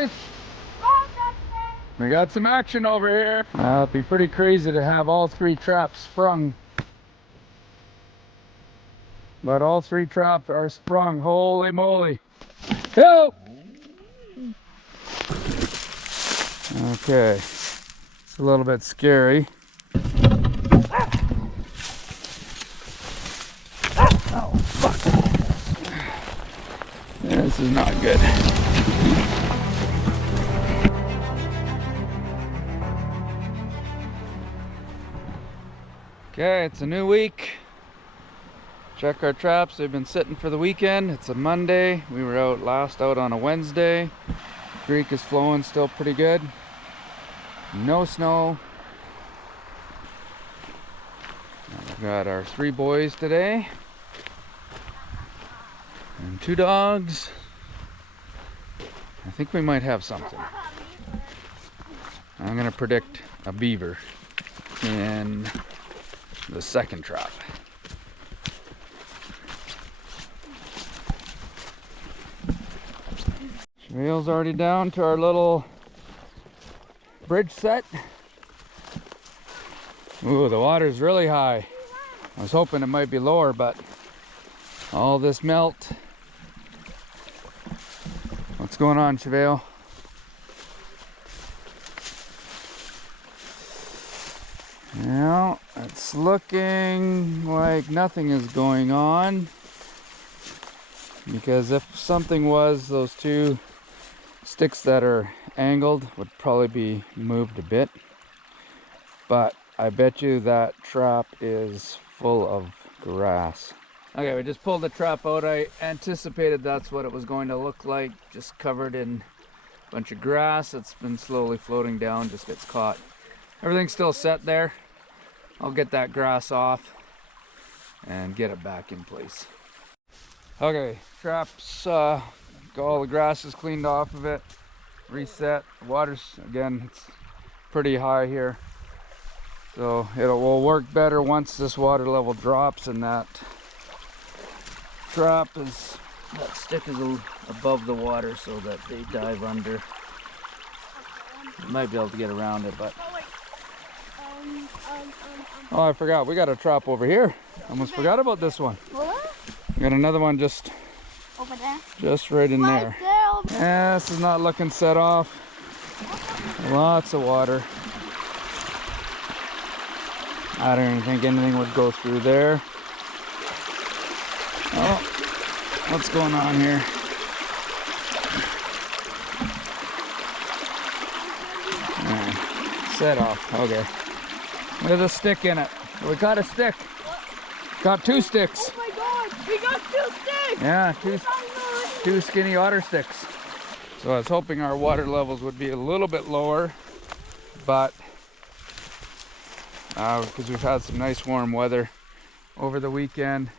boys. We got some action over here. It'd be pretty crazy to have all 3 traps sprung. But all 3 traps are sprung. Holy moly. Help! Okay. It's a little bit scary. Oh, fuck. This is not good. Okay, it's a new week. Check our traps. They've been sitting for the weekend. It's a Monday. We were last out on a Wednesday. Creek is flowing still pretty good. No snow. We've got our 3 boys today. And 2 dogs. I think we might have something. I'm gonna predict a beaver in the second trap. Wheel's already down to our little bridge set. Ooh, the water's really high. I was hoping it might be lower, but all this melt. What's going on, Chevelle? Well, it's looking like nothing is going on, because if something was, those 2 sticks that are angled would probably be moved a bit, but I bet you that trap is full of grass. Okay, we just pulled the trap out. I anticipated that's what it was going to look like, just covered in a bunch of grass. It's been slowly floating down, just gets caught. Everything's still set there. I'll get that grass off and get it back in place. Okay, traps, got all the grasses cleaned off of it, reset. The water's, again, it's pretty high here, so it will work better once this water level drops and that that stick is above the water so that they dive under. You might be able to get around it, but oh, I forgot, we got a trap over here. Almost forgot about this one. We got another one just over there, just right in there. Yeah, this is not looking set off. Lots of water. I don't even think anything would go through there. Oh, what's going on here? Set off. Okay. There's a stick in it. We got a stick. Got 2 sticks. Oh my god, we got 2 sticks! Yeah, 2 skinny otter sticks. So I was hoping our water levels would be a little bit lower, but because we've had some nice warm weather over the weekend,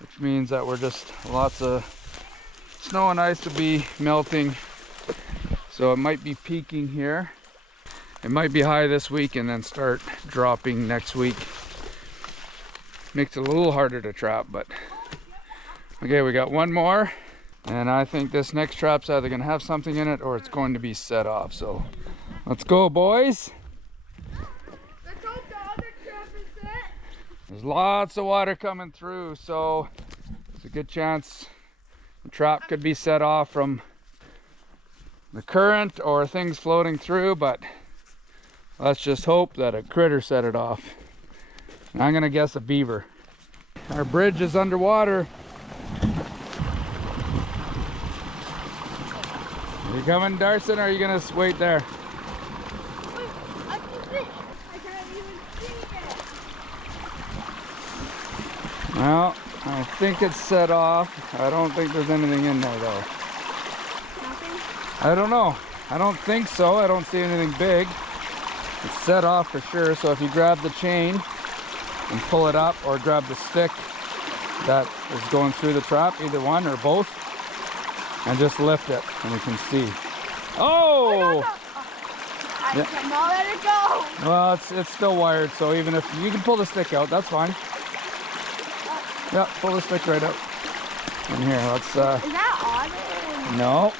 which means that we're just lots of snow and ice to be melting. So it might be peaking here. It might be high this week and then start dropping next week. Makes it a little harder to trap, but okay, we got 1 more, and I think this next trap's either gonna have something in it or it's going to be set off. So let's go, boys. Let's hope the other trap is set. There's lots of water coming through, so there's a good chance the trap could be set off from the current or things floating through, but let's just hope that a critter set it off. And I'm gonna guess a beaver. Our bridge is underwater. Are you coming, Darson, or are you gonna wait there? Wait, I can see. I can't even see it. Well, I think it's set off. I don't think there's anything in there though. Nothing? I don't know. I don't think so. I don't see anything big. It's set off for sure, so if you grab the chain and pull it up, or grab the stick that is going through the trap, either one or both, and just lift it and we can see. Oh! I cannot let it go. Well, it's still wired, so even if you can pull the stick out, that's fine. Yeah, pull the stick right out. In here, let's Is that otter? no.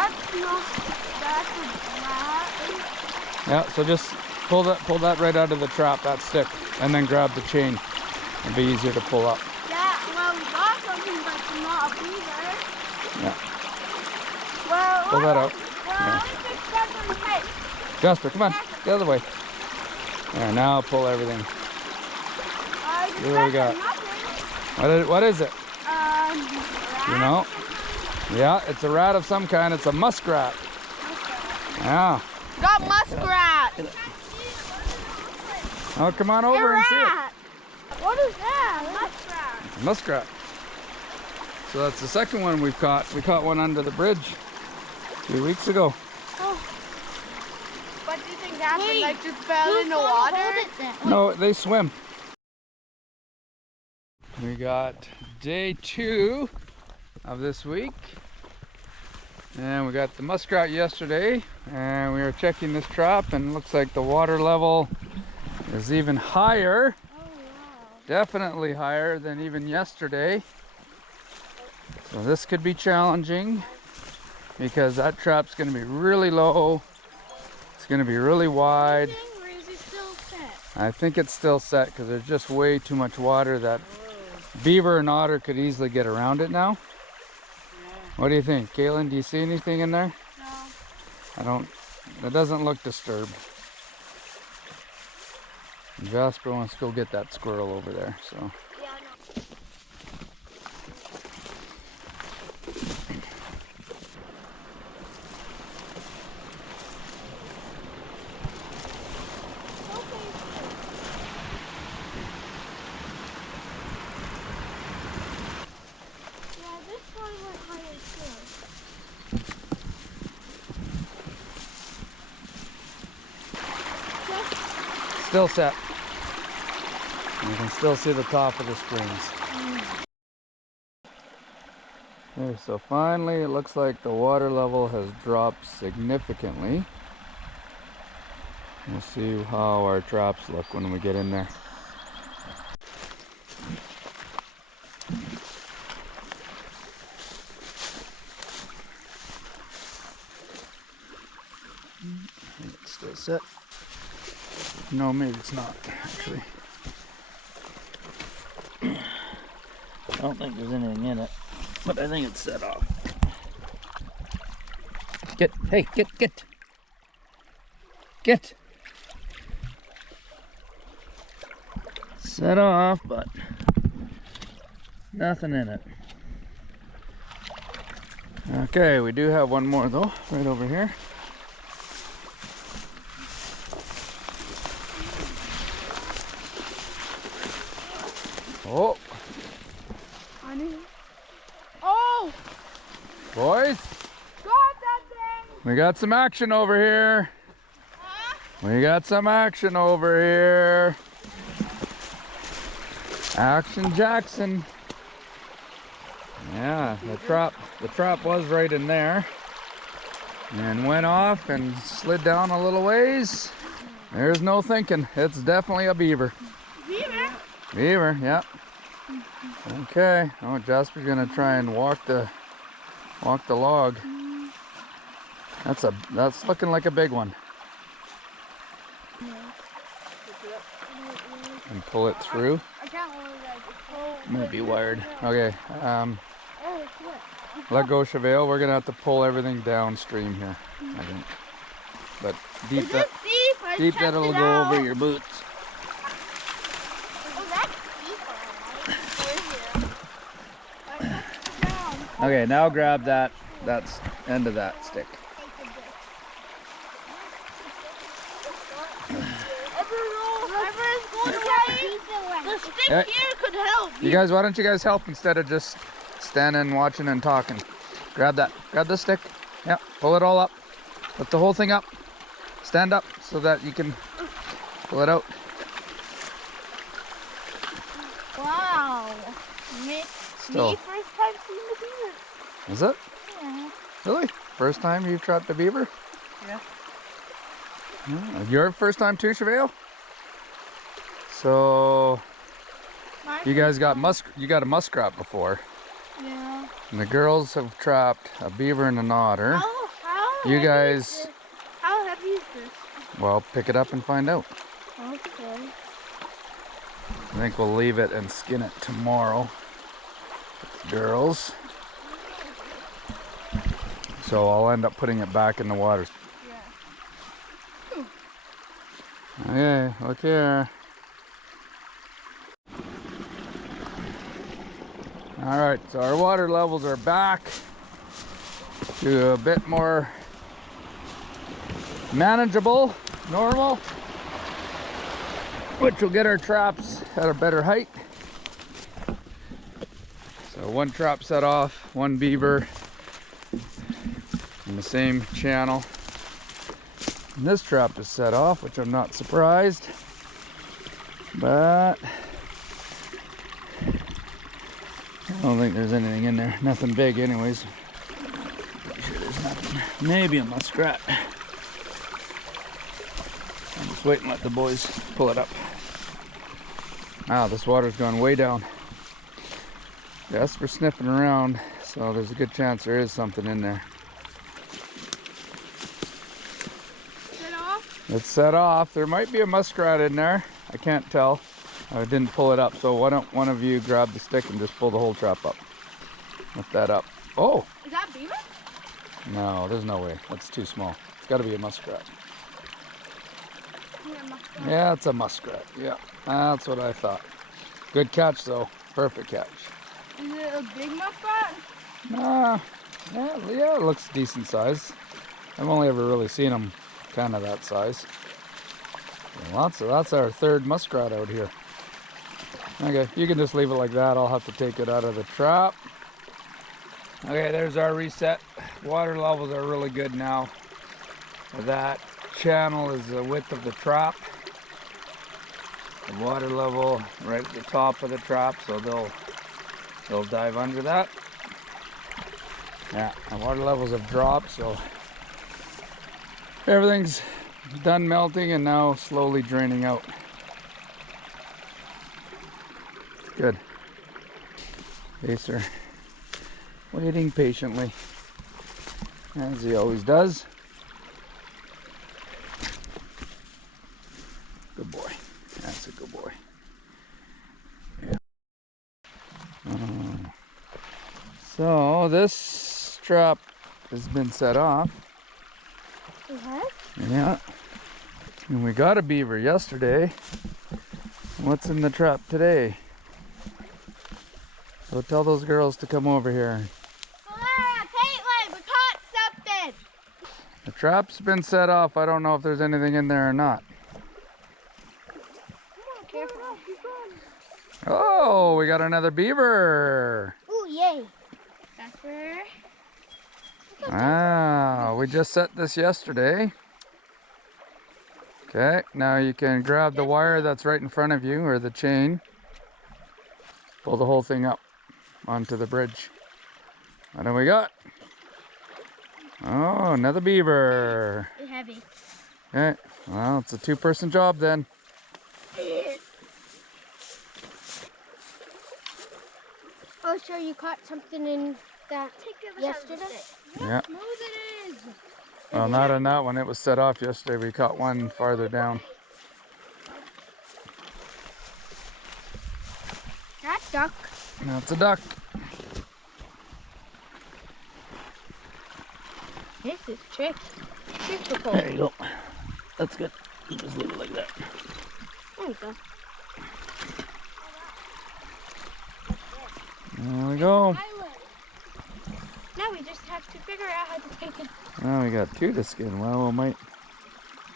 That's a rat. Yeah, so just pull that right out of the trap, that stick, and then grab the chain. It'll be easier to pull up. Yeah, well, we got something, but it's not a beaver. Yeah. Well, Pull that out. Well, Yeah. let me fix that on the head. Jasper, come on, the other way. There, now pull everything. See what we got. What is it? Rat. You know? Yeah, it's a rat of some kind. It's a muskrat. Yeah. Got muskrat. Oh, come on over and see it. What is that? Muskrat. Muskrat. So that's the second one we've caught. We caught one under the bridge a few weeks ago. Oh. What do you think happened? Like just fell in the water? No, they swim. We got day 2 of this week. And we got the muskrat yesterday. And we were checking this trap and it looks like the water level is even higher. Oh, wow. Definitely higher than even yesterday. So this could be challenging because that trap's going to be really low. It's going to be really wide. Or is it still set? I think it's still set because there's just way too much water that beaver and otter could easily get around it now. What do you think, Kaylin? Do you see anything in there? No. I don't. It doesn't look disturbed. Jasper wants to go get that squirrel over there, so. Yeah, I know. Yeah, this one went higher too. Still set. You can still see the top of the springs. Okay, so finally it looks like the water level has dropped significantly. We'll see how our traps look when we get in there. It's still set. No, maybe it's not, actually. I don't think there's anything in it, but I think it's set off. Get. Set off, but nothing in it. Okay, we do have one more though, right over here. Oh, Oh! boys, Got that thing! we got some action over here. Huh? We got some action over here. Action Jackson. Yeah, the trap was right in there and went off and slid down a little ways. There's no thinking. It's definitely a beaver. Beaver? Beaver, yep. Okay. Oh, Jasper's gonna try and walk the log. That's looking like a big one. And pull it through. I can't really like it. Might be wired. Okay. Oh, it's what? Let go, Chevelle. We're gonna have to pull everything downstream here, I think. But deep Is that this deep? I deep checked that'll it go out. over your boots. Oh, that's deep. I checked it down. Okay, now grab that end of that stick. Everyone's going away. The stick Yeah. here could help. You guys, why don't you guys help instead of just standing, watching, and talking? Grab that. Grab the stick. Yep. Pull it all up. Lift the whole thing up. Stand up so that you can pull it out. Wow. Me Still. first time seeing the beaver. Is it? Yeah. Really? First time you've trapped the beaver? Yeah. Your first time too, Chevelle? So, You guys got you got a muskrat before. Yeah. And the girls have trapped a beaver and an otter. How You guys, how heavy is this? well, pick it up and find out. Okay. I think we'll leave it and skin it tomorrow. Girls. So I'll end up putting it back in the water. Yeah. Okay, look here. Alright, so our water levels are back to a bit more manageable, normal, which will get our traps at a better height. So one trap set off, one beaver in the same channel. And this trap is set off, which I'm not surprised, but I don't think there's anything in there. Nothing big anyways. Pretty sure there's nothing. Maybe a muskrat. I'll just wait and let the boys pull it up. Wow, this water's gone way down. Yes, we're sniffing around, so there's a good chance there is something in there. Set off? It's set off. There might be a muskrat in there. I can't tell. I didn't pull it up, so why don't one of you grab the stick and just pull the whole trap up. Lift that up. Oh! Is that beaver? No, there's no way. That's too small. It's got to be a muskrat. Yeah, it's a muskrat. Yeah, that's what I thought. Good catch, though. Perfect catch. Is it a big muskrat? Yeah, it looks decent size. I've only ever really seen them kind of that size. So that's our third muskrat out here. Okay, you can just leave it like that. I'll have to take it out of the trap. Okay, there's our reset. Water levels are really good now. That channel is the width of the trap. The water level right at the top of the trap, so they'll dive under that. Yeah, the water levels have dropped, so everything's done melting and now slowly draining out. Good. Pacer waiting patiently, as he always does. Good boy. That's a good boy. Yeah. So this trap has been set off. Yeah. And we got a beaver yesterday. What's in the trap today? So tell those girls to come over here. Caitlin, we caught something! The trap's been set off. I don't know if there's anything in there or not. Careful. Oh, we got another beaver. Ooh, yay. That's where... Wow, we just set this yesterday. Okay, now you can grab the wire that's right in front of you, or the chain. Pull the whole thing up onto the bridge. What do we got? Oh, another beaver. It's heavy. Okay, well, it's a two-person job then. Oh, so you caught something in that yesterday? Yeah. Smooth it is. Well, not on that one. It was set off yesterday. We caught one farther down. That duck. That's a duck. This is tricky. There you go. That's good. You just leave it like that. There we go. There we go. Now we just have to figure out how to take it. Now we got two to skin. Well, we might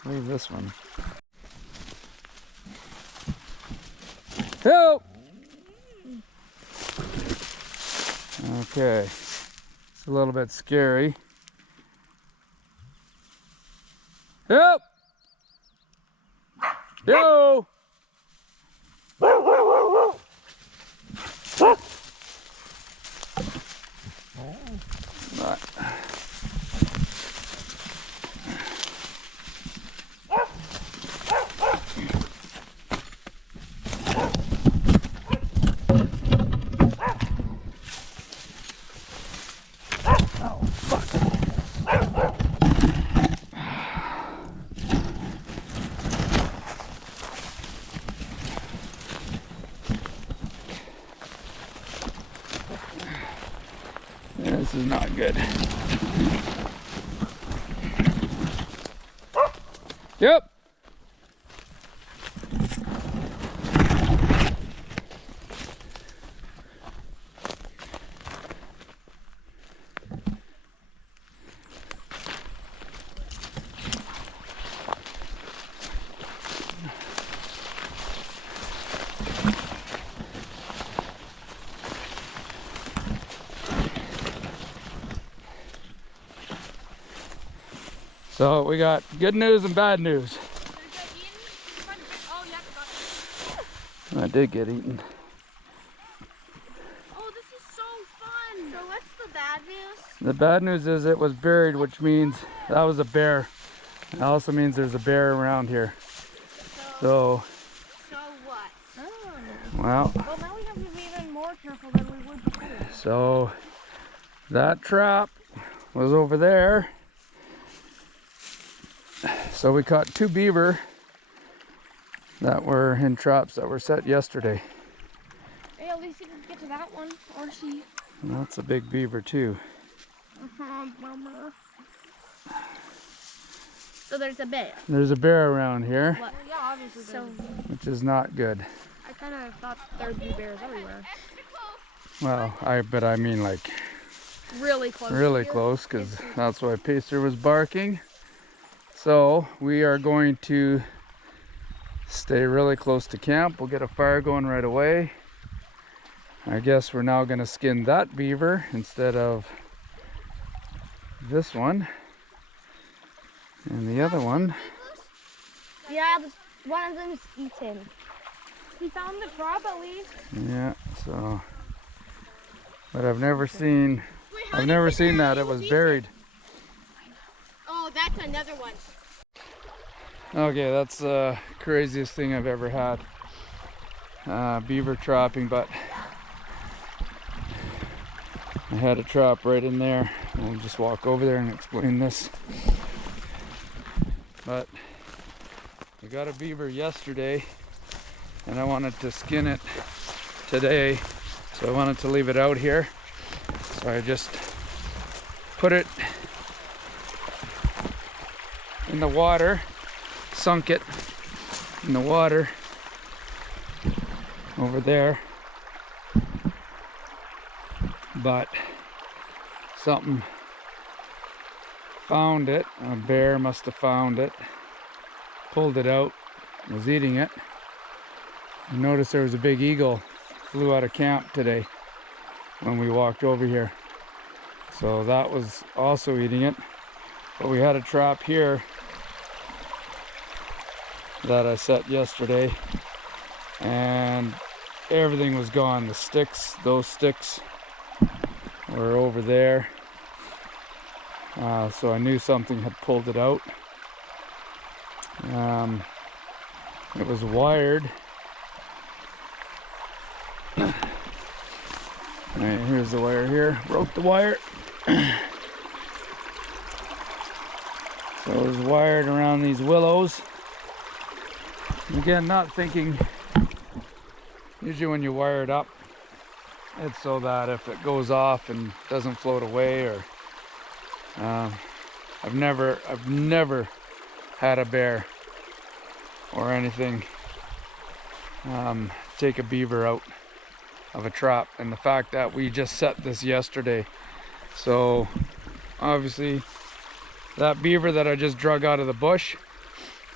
leave this one. Help! Okay. It's a little bit scary. Help! Yo! is not good. Yep. So we got good news and bad news. I did get eaten. Oh, this is so fun. So what's the bad news? The bad news is it was buried, which means that was a bear. It also means there's a bear around here. So what? Oh. Well, Now we have to be even more careful than we would before. So that trap was over there. So we caught 2 beaver that were in traps that were set yesterday. Hey, at least you didn't get to that one, or she. And that's a big beaver too. Bummer. So there's a bear. There's a bear around here. What? Yeah, obviously. So which is not good. I kind of thought there'd be bears everywhere. Well, I mean like Really close. really close, because that's why Pacer was barking. So we are going to stay really close to camp. We'll get a fire going right away. I guess we're now going to skin that beaver instead of this one. And the other one. Yeah, one of them is eaten. We found the trap at least. Yeah, so. But I've never seen that. It was buried. Oh, that's another one. Okay, that's the craziest thing I've ever had. Beaver trapping, but I had a trap right in there. We'll just walk over there and explain this. But we got a beaver yesterday and I wanted to skin it today, so I wanted to leave it out here. So I just put it in the water, sunk it in the water over there, but something found it. A bear must have found it, pulled it out, was eating it. I noticed there was a big eagle flew out of camp today when we walked over here, so that was also eating it. But we had a trap here that I set yesterday and everything was gone. The sticks, those sticks were over there, so I knew something had pulled it out. It was wired. Alright, here's the wire here. Broke the wire. So it was wired around these willows. Again, not thinking, usually when you wire it up, it's so that if it goes off and doesn't float away, or I've never had a bear or anything take a beaver out of a trap, and the fact that we just set this yesterday, so obviously that beaver that I just drug out of the bush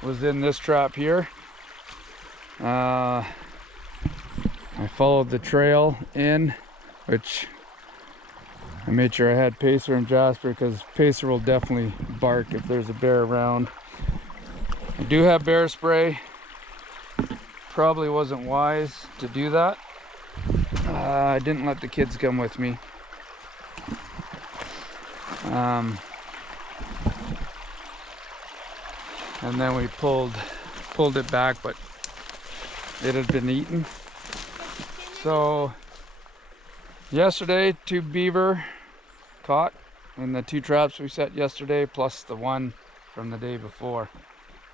was in this trap here. I followed the trail in, which I made sure I had Pacer and Jasper, because Pacer will definitely bark if there's a bear around. I do have bear spray. Probably wasn't wise to do that. I didn't let the kids come with me. And then we pulled it back, but it had been eaten. So yesterday, 2 beaver caught in the 2 traps we set yesterday, plus the one from the day before.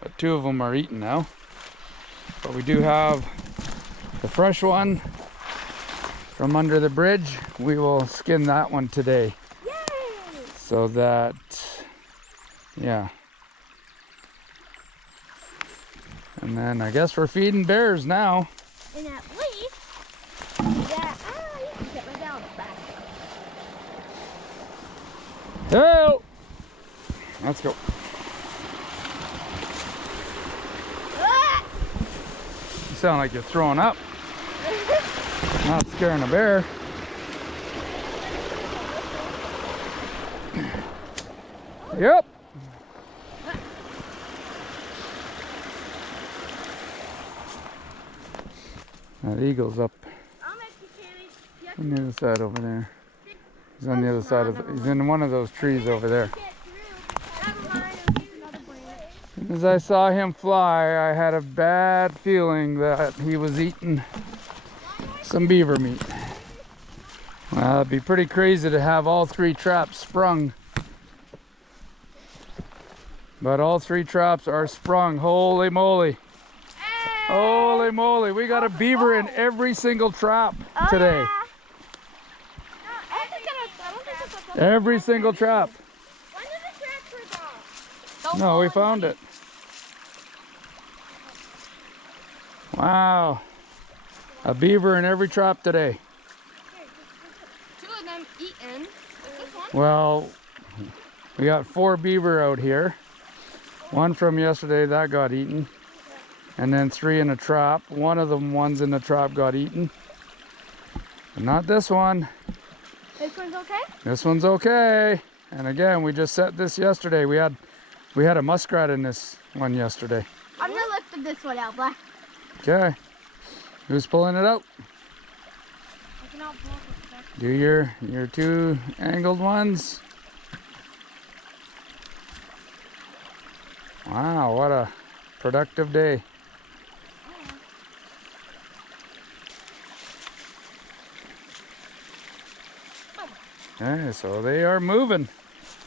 But 2 of them are eaten now. But we do have the fresh one from under the bridge. We will skin that one today. so that, yeah. And then I guess we're feeding bears now. And at least, that, you can get my balance back. Hey! Let's go. You sound like you're throwing up. Not scaring a bear. Yep. That eagle's up I'll make you candy. on the other side over there. He's on the other side of. He's in one of those trees over there. As I saw him fly, I had a bad feeling that he was eating some beaver meat. Well, it'd be pretty crazy to have all 3 traps sprung. But all 3 traps are sprung. Holy moly. Holy moly. We got a beaver in every single trap today. Every single trap. When did the trap go? No, we found it. Wow. A beaver in every trap today. 2 of them eaten. This one? Well, we got 4 beaver out here. 1 from yesterday that got eaten. And then 3 in a trap. One of them ones in the trap got eaten. But not this one. This one's okay? This one's okay. And again, we just set this yesterday. We had a muskrat in this one yesterday. I'm gonna lift this one out, Black. Okay. Who's pulling it out? I cannot pull it back. Do your 2 angled ones. Wow, what a productive day. Okay, so they are moving.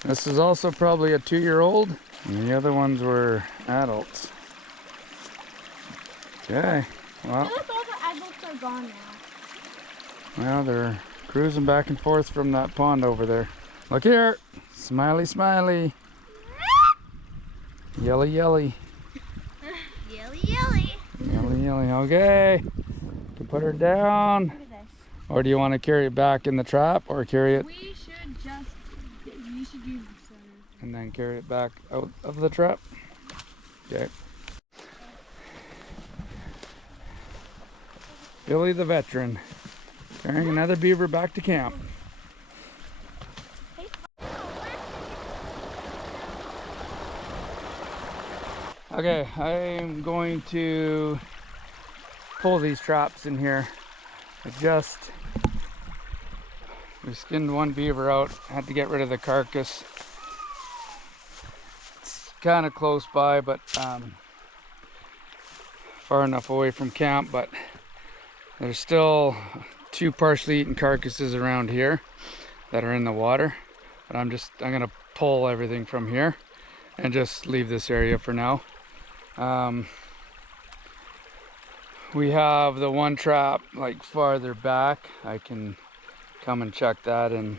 This is also probably a 2-year-old, and the other ones were adults. Okay, well. I feel like all the adults are gone now. Well, they're cruising back and forth from that pond over there. Look here. Smiley, smiley. Yelly, yelly. Yelly, yelly. Yelly, yelly. Okay. You can put her down. Look at this. Or do you want to carry it back in the trap or carry it We should use the center. and then carry it back out of the trap? Okay. Billy the veteran carrying another beaver back to camp. Okay, I am going to pull these traps in here. We skinned 1 beaver out, had to get rid of the carcass. It's kind of close by, but far enough away from camp, but there's still 2 partially eaten carcasses around here that are in the water. But I'm gonna pull everything from here and just leave this area for now. We have the 1 trap like farther back. I can come and check that in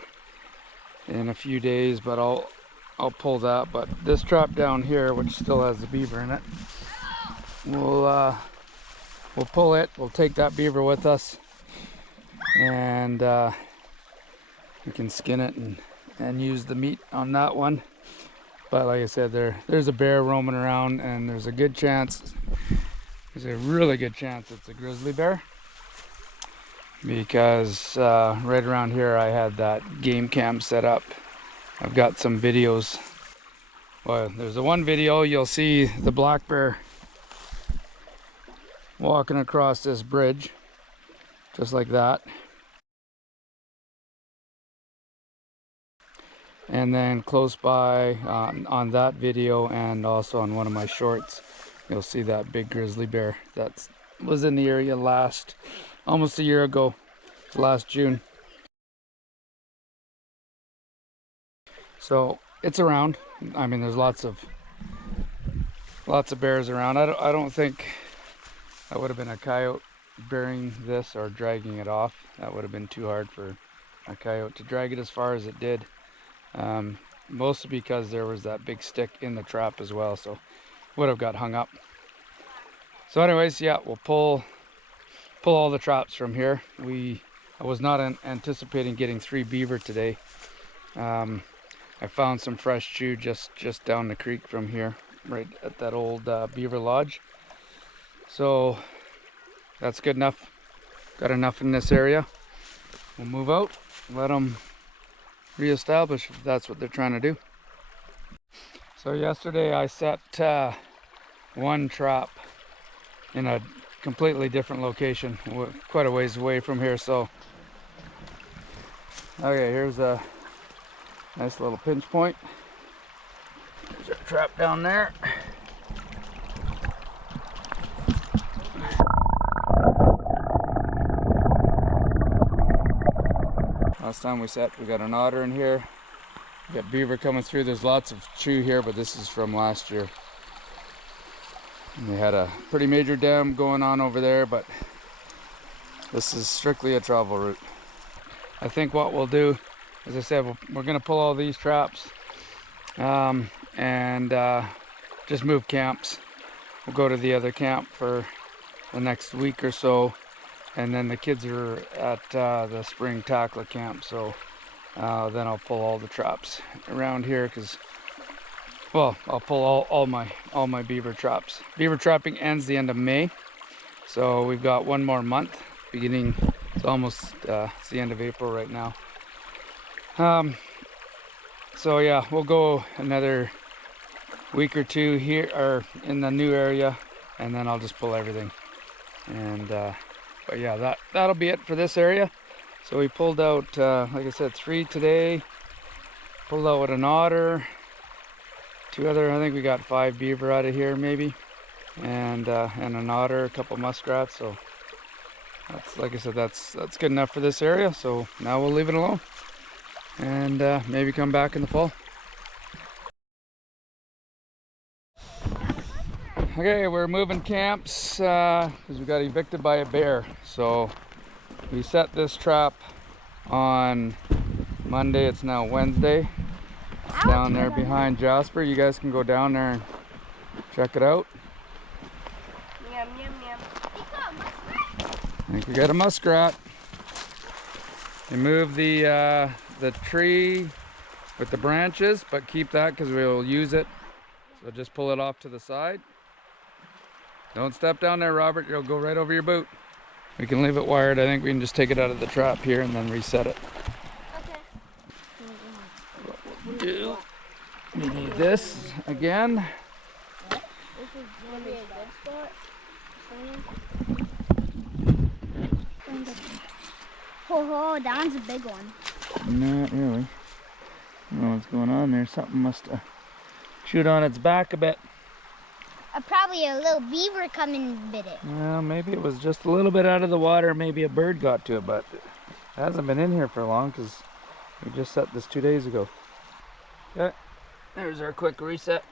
a few days, but I'll pull that. But this trap down here, which still has the beaver in it, we'll pull it. We'll take that beaver with us, and we can skin it and use the meat on that one. But like I said, there's a bear roaming around, and there's a good chance, there's a really good chance it's a grizzly bear, because right around here I had that game cam set up. I've got some videos. Well, there's the one video you'll see the black bear walking across this bridge just like that, and then close by on that video, and also on one of my shorts, you'll see that big grizzly bear that was in the area almost a year ago, last June. So it's around. I mean, there's lots of bears around. I don't think that would have been a coyote burying this or dragging it off. That would have been too hard for a coyote to drag it as far as it did. mostly because there was that big stick in the trap as well, so would have got hung up. So anyways, yeah, we'll pull all the traps from here. I was not anticipating getting 3 beaver today. I found some fresh chew just down the creek from here, right at that old beaver lodge. So that's good enough. Got enough in this area. We'll move out, let them reestablish if that's what they're trying to do. So yesterday I set one trap in a completely different location, quite a ways away from here. So okay, here's a nice little pinch point. There's our trap down there. Last time we set, we got an otter in here. We got beaver coming through. There's lots of chew here, but this is from last year. And we had a pretty major dam going on over there, but this is strictly a travel route. I think what we'll do, as I said, we're going to pull all these traps and just move camps. We'll go to the other camp for the next week or so, and then the kids are at the spring tackle camp, so then I'll pull all the traps around here, because, well, I'll pull all my beaver traps. Beaver trapping ends the end of May, so we've got one more month. Beginning, it's almost it's the end of April right now. So yeah, we'll go another week or two here, or in the new area, and then I'll just pull everything. And but yeah, that'll be it for this area. So we pulled out, like I said, 3 today. Pulled out with an otter, 2 other. I think we got 5 beaver out of here maybe, and an otter, a couple muskrats. So that's, like I said, that's good enough for this area. So now we'll leave it alone, and maybe come back in the fall. Okay, we're moving camps because we got evicted by a bear. So we set this trap on Monday. It's now Wednesday. It's down there behind Jasper. You guys can go down there and check it out. Yum, yum, yum. I think we got a muskrat. You move the tree with the branches, but keep that because we'll use it. So just pull it off to the side. Don't step down there, Robert. You'll go right over your boot. We can leave it wired. I think we can just take it out of the trap here and then reset it. Okay. What we'll do, we need this again. This is gonna be a good spot. Oh, that one's a big one. Not really. I don't know what's going on there. Something must have chewed on its back a bit. Probably a little beaver come and bit it. Well, maybe it was just a little bit out of the water. Maybe a bird got to it, but it hasn't been in here for long because we just set this 2 days ago. Okay, there's our quick reset.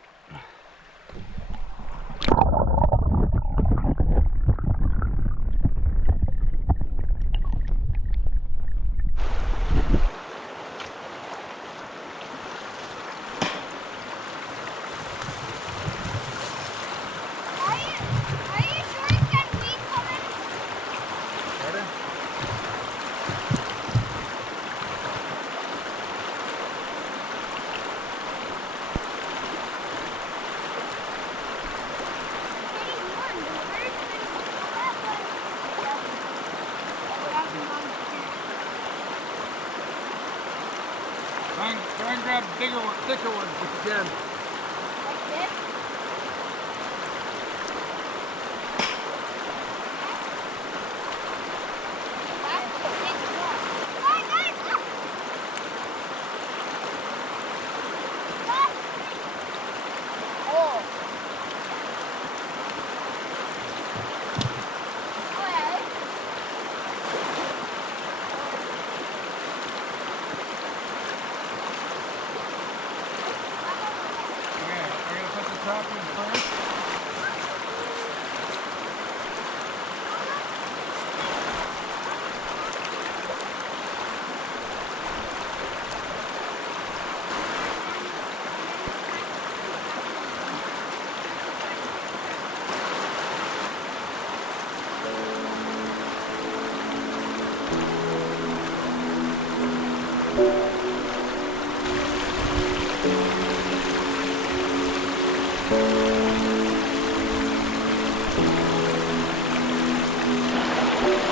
Try and grab bigger ones, thicker ones if you can. Like this?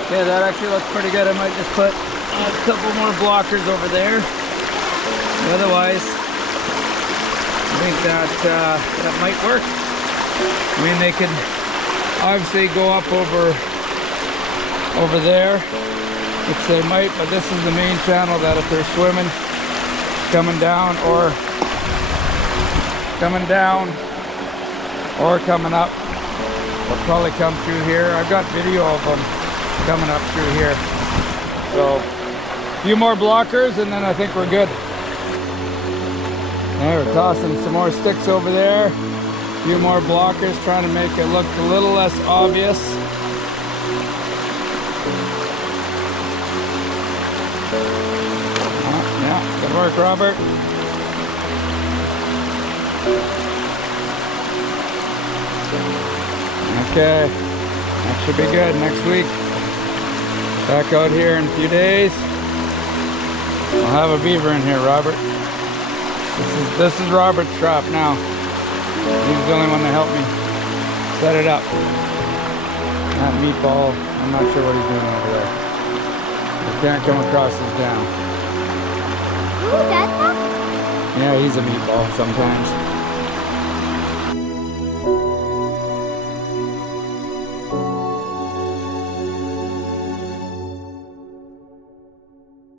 Okay, that actually looks pretty good. I might just put a couple more blockers over there. Otherwise, I think that that might work. I mean, they could obviously go up over there, which they might, but this is the main channel that if they're swimming, coming down or coming up, they'll probably come through here. I've got video of them coming up through here. So a few more blockers and then I think we're good. Now we're tossing some more sticks over there. A few more blockers, trying to make it look a little less obvious. Yeah, good work, Robert. Okay, that should be good next week. Back out here in a few days. I'll have a beaver in here, Robert. This is Robert's trap now. He's the only one to help me set it up. That meatball, I'm not sure what he's doing over there. I can't come across his down. Ooh, that's not... Yeah, he's a meatball sometimes.